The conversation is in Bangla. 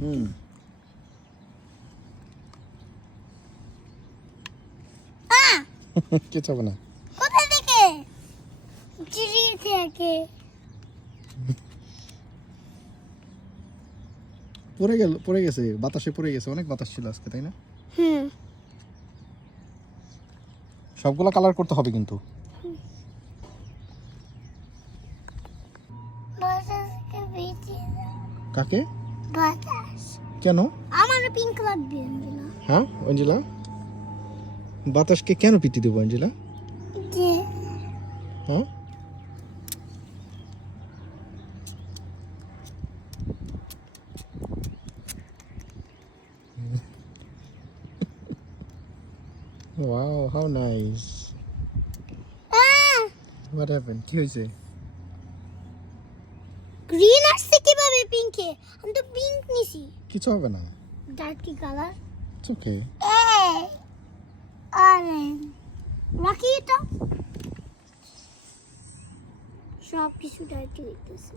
হুম কিছু হবে না। কোথা থেকে? চিড়ি থেকে। পড়ে গেছে, বাতাসে পড়ে গেছে, অনেক বাতাস ছিল আজকে, তাই না? হুম। সবগুলা কালার করতে হবে কিন্তু। বাতাসকে ভিজিয়ে দাও। কাকে? বাতাস। কেন? আমার পিঙ্ক লাগবে না। হ্যাঁ অঞ্জলা, বাতাসকে কেন পিটি দেবো অঞ্জলা? যে হ্যাঁ Wow, how nice. What happened? কি হয়েছে? গ্রিন আসছে কিভাবে পিঙ্কে? আমি তো পিঙ্ক নিছি। কিছু হবে না। Dirty colour. It's okay. Orange. রাখি এটা। সব কিছু ডার্টি হইতেছে।